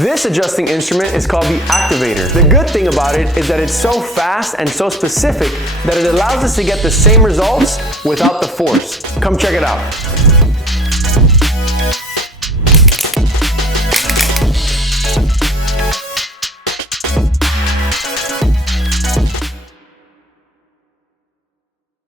This adjusting instrument is called the activator. The good thing about it is that it's so fast and so specific that it allows us to get the same results without the force. Come check it out.